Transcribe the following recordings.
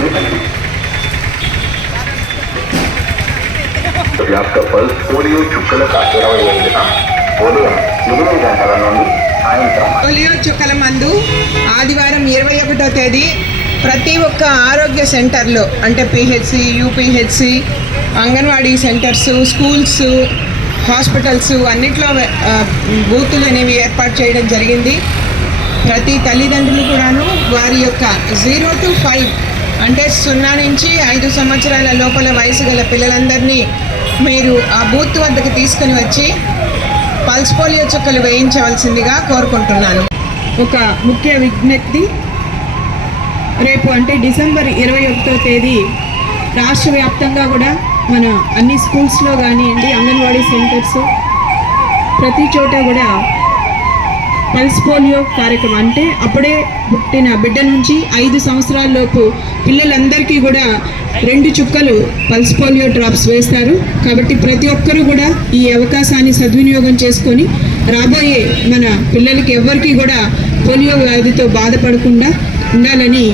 వేల pulse polio చుక్కల ఇరవై ఉదయం ఎనిమిది గంటల నుండి సాయంత్రం పోలియో చుక్కల మందు ఆదివారం ఇరవై ఒకటో తేదీ ప్రతి ఒక్క ఆరోగ్య సెంటర్లో అంటే PHC UPHC anganwadi centres schools hospitals అన్నిట్లో బూతులు అనేవి ఏర్పాటు చేయడం జరిగింది. ప్రతి తల్లిదండ్రులు కూడాను వారి యొక్క జీరో టు ఫైవ్ అంటే సున్నా నుంచి ఐదు సంవత్సరాల లోపల వయసు గల పిల్లలందరినీ మీరు ఆ బూత్ వద్దకు తీసుకొని వచ్చి పల్స్ పోలియో చుక్కలు వేయించవలసిందిగా కోరుకుంటున్నాను. ఒక ముఖ్య విజ్ఞప్తి రేపు అంటే డిసెంబర్ ఇరవై ఒకటో తేదీ రాష్ట్ర వ్యాప్తంగా కూడా మన అన్ని స్కూల్స్లో కానివ్వండి అంగన్వాడీ సెంటర్స్ ప్రతి చోట కూడా పల్స్ పోలియో కార్యక్రమం. అంటే అప్పుడే పుట్టిన బిడ్డ నుంచి ఐదు సంవత్సరాలలోపు పిల్లలందరికీ కూడా రెండు చుక్కలు పల్స్ పోలియో డ్రాప్స్ వేస్తారు. కాబట్టి ప్రతి ఒక్కరూ కూడా ఈ అవకాశాన్ని సద్వినియోగం చేసుకొని రాబోయే మన పిల్లలకి ఎవరికి కూడా పోలియో వ్యాధితో బాధపడకుండా ఉండాలని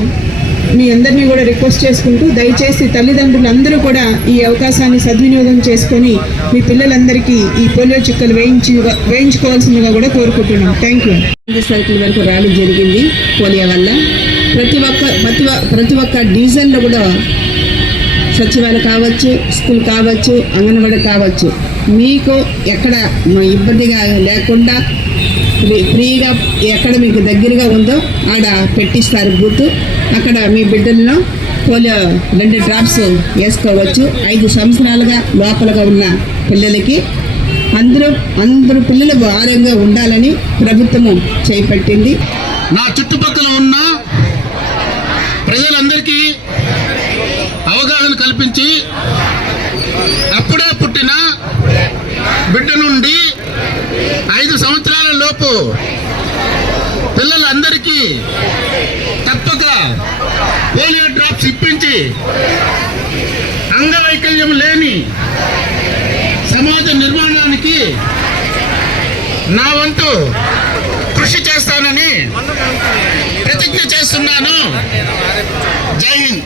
మీ అందరినీ కూడా రిక్వెస్ట్ చేసుకుంటూ దయచేసి తల్లిదండ్రులు అందరూ కూడా ఈ అవకాశాన్ని సద్వినియోగం చేసుకొని మీ పిల్లలందరికీ ఈ పోలియో చుక్కలు వేయించి వేయించుకోవాల్సిందిగా కూడా కోరుకుంటున్నాం. థ్యాంక్ యూ సైకిల్ వరకు ర్యాలీ జరిగింది పోలియో వల్ల. ప్రతి ఒక్క ప్రతి ప్రతి ఒక్క డివిజన్లో కూడా సచివాలయం కావచ్చు స్కూల్ కావచ్చు అంగన్వాడీ కావచ్చు మీకు ఎక్కడ ఇబ్బందిగా లేకుండా ఫ్రీగా ఎక్కడ మీకు దగ్గరగా ఉందో ఆడ పెట్టిస్తారు బూత్. అక్కడ మీ బిడ్డలను పోలియో రెండు డ్రాప్స్ వేసుకోవచ్చు. ఐదు సంవత్సరాలుగా లోపలగా ఉన్న పిల్లలకి. అందరూ అందరూ పిల్లలు ఆరోగ్యంగా ఉండాలని ప్రభుత్వము చేపట్టింది. నా చుట్టుపక్కల ఉన్న ప్రజలందరికీ అవగాహన కల్పించి అప్పుడే పుట్టిన బిడ్డ నుండి ఐదు సంవత్సరాల లోపు పిల్లలందరికీ తప్పక పోలియో డ్రాప్స్ ఇప్పించి అంగవైకల్యం లేని సమాజ నిర్మాణానికి నా వంతు కృషి చేస్తానని ప్రతిజ్ఞ చేస్తున్నాను. జై హింద్.